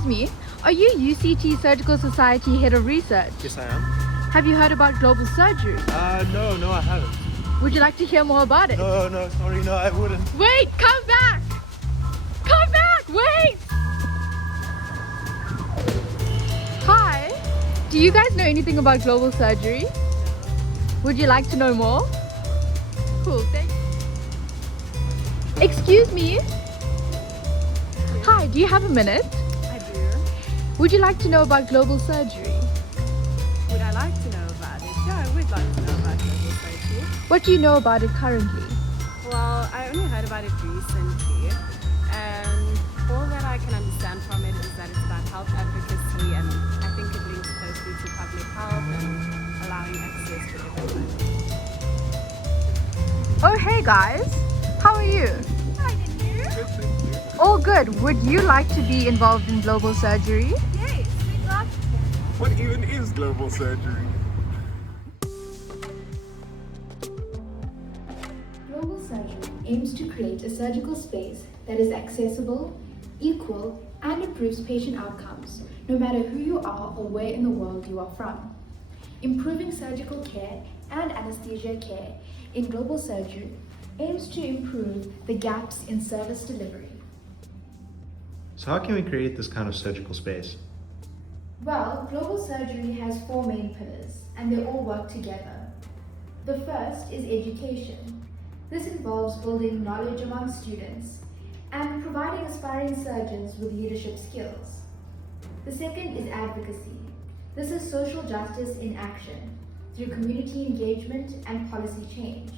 Excuse me, are you UCT Surgical Society Head of Research? Yes, I am. Have you heard about global surgery? No, I haven't. Would you like to hear more about it? No, sorry, no, I wouldn't. Wait, come back! Come back, wait! Hi, do you guys know anything about global surgery? Would you like to know more? Cool, thanks. Excuse me? Hi, do you have a minute? I do. Would you like to know about global surgery? Would I like to know about it? Yeah, I would like to know about global surgery. What do you know about it currently? Well, I only heard about it recently, and all that I can understand from it is that it's about health advocacy, and I think it links closely to public health and allowing access to everyone. Oh, hey guys, how are you? Hi, and you? Good, thank you. All good. Would you like to be involved in global surgery? Yes, we'd love to. What even is global surgery? Global surgery aims to create a surgical space that is accessible, equal, and improves patient outcomes, no matter who you are or where in the world you are from. Improving surgical care and anesthesia care in global surgery aims to improve the gaps in service delivery. So how can we create this kind of surgical space? Well, global surgery has 4 main pillars, and they all work together. The first is education. This involves building knowledge among students and providing aspiring surgeons with leadership skills. The second is advocacy. This is social justice in action through community engagement and policy change.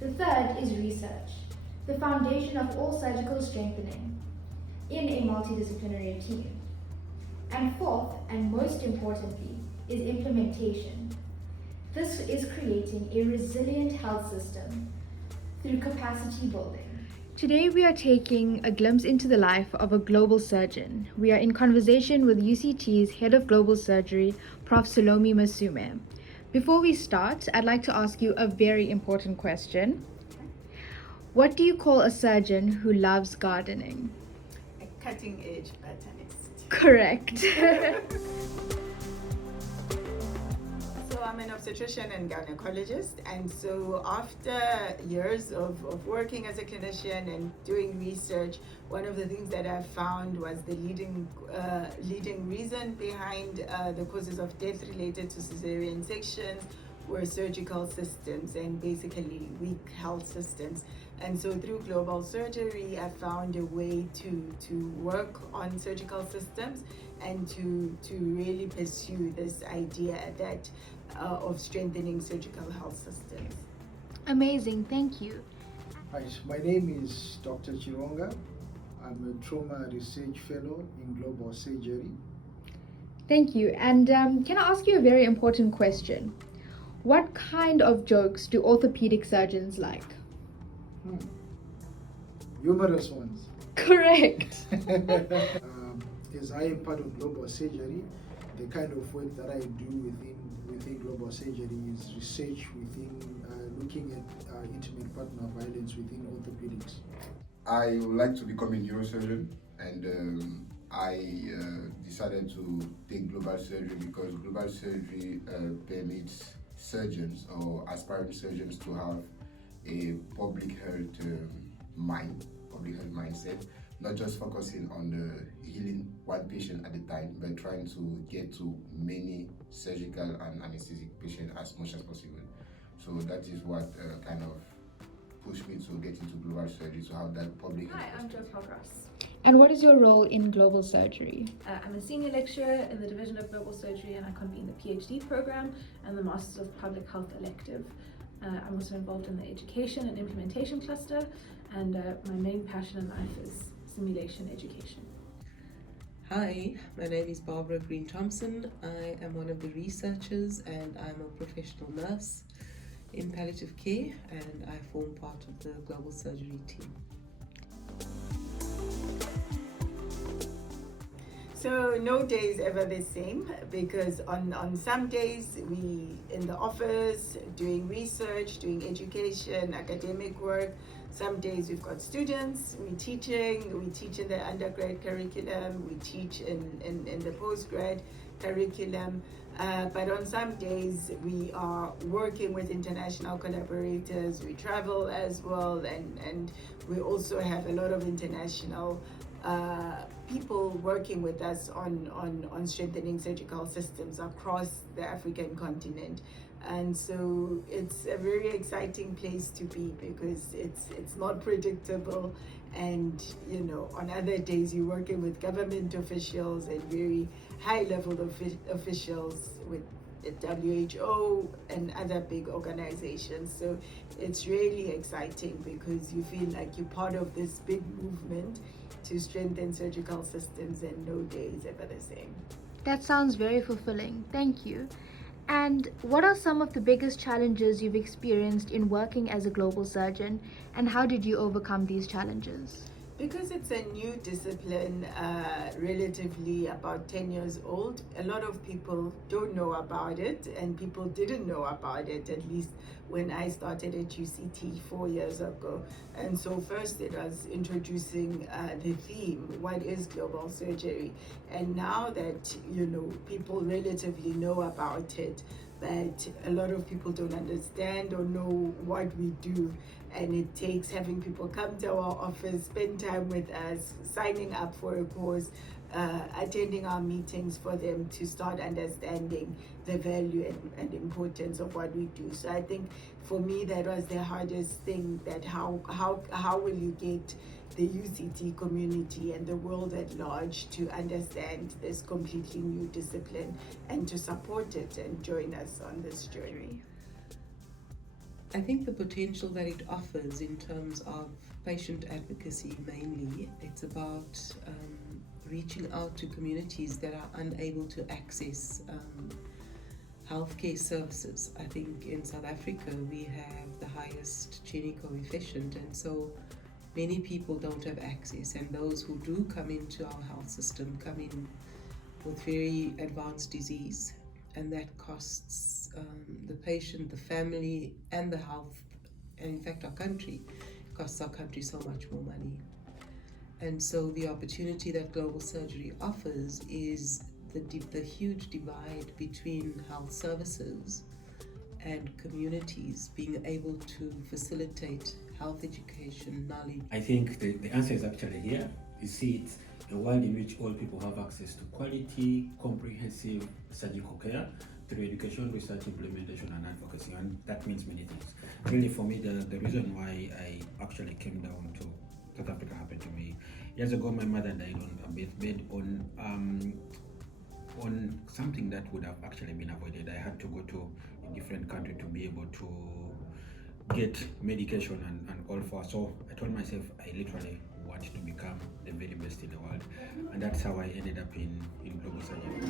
The third is research, the foundation of all surgical strengthening in a multidisciplinary team. And fourth, and most importantly, is implementation. This is creating a resilient health system through capacity building. Today we are taking a glimpse into the life of a global surgeon. We are in conversation with UCT's Head of Global Surgery, Prof. Salome Masume. Before we start, I'd like to ask you a very important question. What do you call a surgeon who loves gardening? A cutting edge botanist. Correct. So I'm an obstetrician and gynecologist, and so after years of working as a clinician and doing research, one of the things that I found was the leading reason behind the causes of death related to cesarean sections were surgical systems and basically weak health systems. And so through global surgery, I found a way to work on surgical systems and to really pursue this idea that of strengthening surgical health systems. Amazing, thank you. Hi, my name is Dr. Chironga. I'm a trauma research fellow in global surgery. Thank you. And can I ask you a very important question? What kind of jokes do orthopedic surgeons like? Humorous ones. Correct. As I am part of global surgery, the kind of work that I do within global surgery is research within looking at intimate partner violence within orthopedics. I would like to become a neurosurgeon, and I decided to take global surgery because global surgery permits surgeons or aspiring surgeons to have a public health mindset, not just focusing on the healing one patient at a time, but trying to get to many surgical and anesthetic patients as much as possible. So that is what kind of pushed me to get into global surgery, to have that public health. Hi, I'm Jo Ross. And what is your role in global surgery? I'm a senior lecturer in the Division of Global Surgery, and I convene the PhD program and the Masters of Public Health elective. I'm also involved in the education and implementation cluster, and my main passion in life is simulation education. Hi, my name is Barbara Green Thompson. I am one of the researchers and I'm a professional nurse in palliative care, and I form part of the global surgery team. So no day is ever the same, because on some days we in the office doing research, doing education, academic work. Some days we've got students, we teach in the undergrad curriculum, we teach in the postgrad curriculum. But on some days we are working with international collaborators, we travel as well, and we also have a lot of international people working with us on strengthening surgical systems across the African continent. And so it's a very exciting place to be, because it's not predictable, and on other days you're working with government officials and very high level officials with the WHO and other big organizations. So it's really exciting, because you feel like you're part of this big movement to strengthen surgical systems, and no day is ever the same. That sounds very fulfilling. Thank you. And what are some of the biggest challenges you've experienced in working as a global surgeon, and how did you overcome these challenges? Because it's a new discipline, relatively about 10 years old, a lot of people don't know about it, and people didn't know about it, at least when I started at UCT 4 years ago. And so first it was introducing the theme, what is global surgery? And now that, people relatively know about it, but a lot of people don't understand or know what we do. And it takes having people come to our office, spend time with us, signing up for a course, attending our meetings for them to start understanding the value and importance of what we do. So I think for me that was the hardest thing, that how will you get the UCT community and the world at large to understand this completely new discipline and to support it and join us on this journey. I think the potential that it offers in terms of patient advocacy mainly, it's about reaching out to communities that are unable to access healthcare services. I think in South Africa we have the highest Gini coefficient, and so many people don't have access, and those who do come into our health system come in with very advanced disease, and that costs the patient, the family, and the health, and in fact our country, costs our country so much more money. And so the opportunity that global surgery offers is the huge divide between health services and communities being able to facilitate health education, knowledge. I think the answer is actually here. You see, it's a world in which all people have access to quality, comprehensive surgical care through education, research, implementation, and advocacy, and that means many things. Really, for me, the reason why I actually came down to South Africa happened to me years ago. My mother died on a bed on something that would have actually been avoided. I had to go to a different country to be able to get medication and all for. So I told myself I literally want to become the very best in the world, and that's how I ended up in global surgery.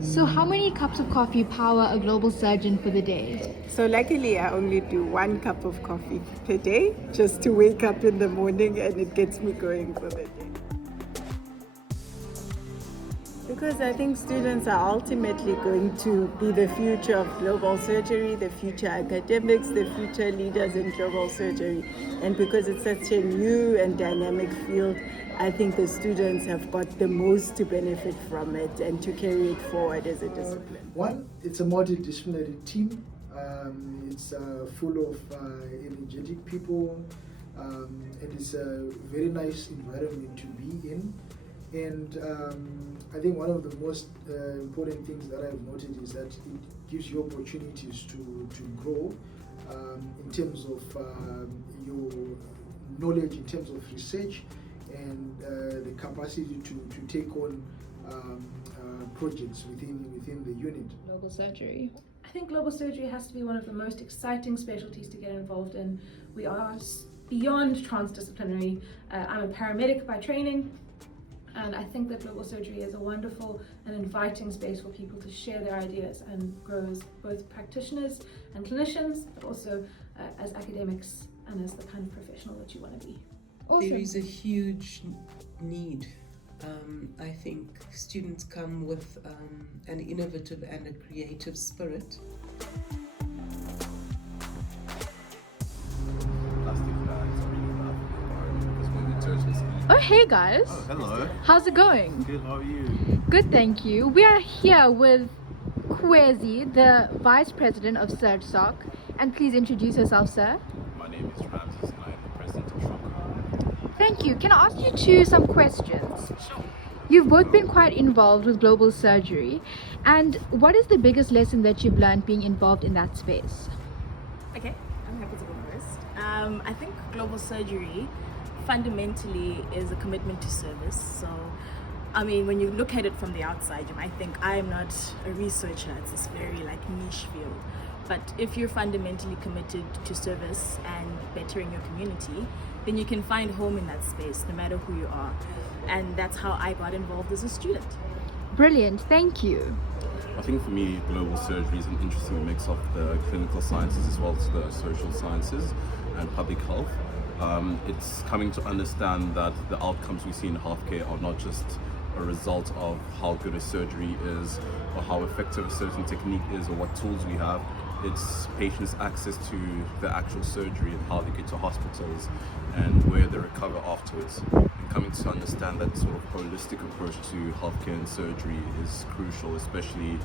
So how many cups of coffee power a global surgeon for the day? So luckily I only do 1 cup of coffee per day, just to wake up in the morning, and it gets me going for the day. Because I think students are ultimately going to be the future of global surgery, the future academics, the future leaders in global surgery. And because it's such a new and dynamic field, I think the students have got the most to benefit from it and to carry it forward as a discipline. One, it's a multidisciplinary team. It's full of energetic people. It is a very nice environment to be in. And I think one of the most important things that I've noted is that it gives you opportunities to grow in terms of your knowledge, in terms of research, and the capacity to take on projects within the unit. Global surgery. I think global surgery has to be one of the most exciting specialties to get involved in. We are beyond transdisciplinary. I'm a paramedic by training, and I think that global surgery is a wonderful and inviting space for people to share their ideas and grow as both practitioners and clinicians, but also as academics and as the kind of professional that you want to be. Awesome. There is a huge need. I think students come with an innovative and a creative spirit. Oh, hey guys. Oh, hello. How's it going? Good, how are you? Good, thank you. We are here with Kwezi, the Vice President of SurgeSoc. And please introduce yourself, sir. My name is Ramses and I am the President of Shock. Thank you. Can I ask you some questions? You've both been quite involved with global surgery. And what is the biggest lesson that you've learned being involved in that space? Okay, I'm happy to go first. I think global surgery fundamentally is a commitment to service. So, I mean, when you look at it from the outside, you might think I'm not a researcher. It's this very niche field. But if you're fundamentally committed to service and bettering your community, then you can find home in that space, no matter who you are. And that's how I got involved as a student. Brilliant, thank you. I think for me, global surgery is an interesting mix of the clinical sciences as well as the social sciences and public health. It's coming to understand that the outcomes we see in healthcare are not just a result of how good a surgery is or how effective a certain technique is or what tools we have. It's patients' access to the actual surgery and how they get to hospitals and where they recover afterwards. And coming to understand that sort of holistic approach to healthcare and surgery is crucial, especially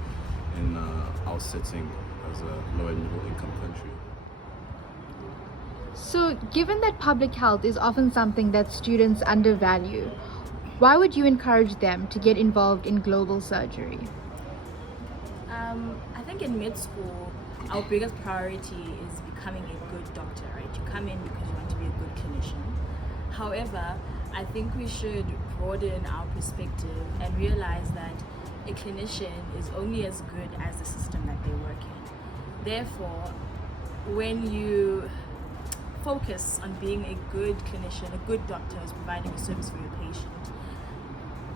in our setting as a low and middle income country. So, given that public health is often something that students undervalue, why would you encourage them to get involved in global surgery? I think in mid school, our biggest priority is becoming a good doctor, right? You come in because you want to be a good clinician. However, I think we should broaden our perspective and realize that a clinician is only as good as the system that they work in. Therefore, when you focus on being a good clinician, a good doctor who's providing a service for your patient,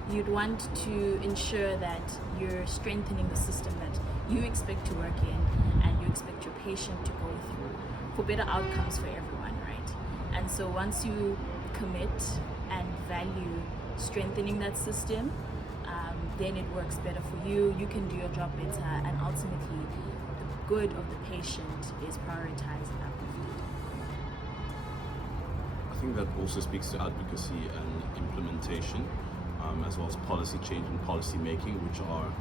you'd want to ensure that you're strengthening the system that you expect to work in and you expect your patient to go through for better outcomes for everyone, right? And so once you commit and value strengthening that system, then it works better for you, you can do your job better, and ultimately the good of the patient is prioritized and uplifted. I think that also speaks to advocacy and implementation, as well as policy change and policy making, which are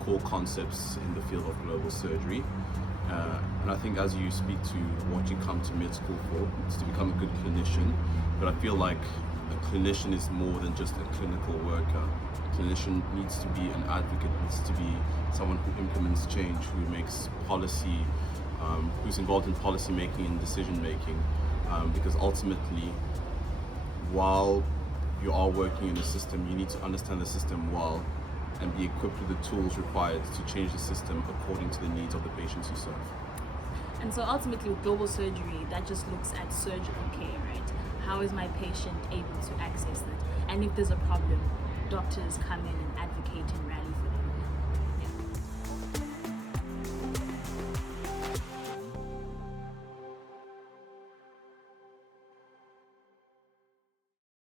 core concepts in the field of global surgery. And I think as you speak to what you come to med school for, it's to become a good clinician, but I feel like a clinician is more than just a clinical worker. A clinician needs to be an advocate, needs to be someone who implements change, who makes policy, who's involved in policy making and decision making, because ultimately, while you are working in a system, you need to understand the system well and be equipped with the tools required to change the system according to the needs of the patients you serve. And so ultimately with global surgery, that just looks at surgical care, right? How is my patient able to access that? And if there's a problem, doctors come in and advocate and rally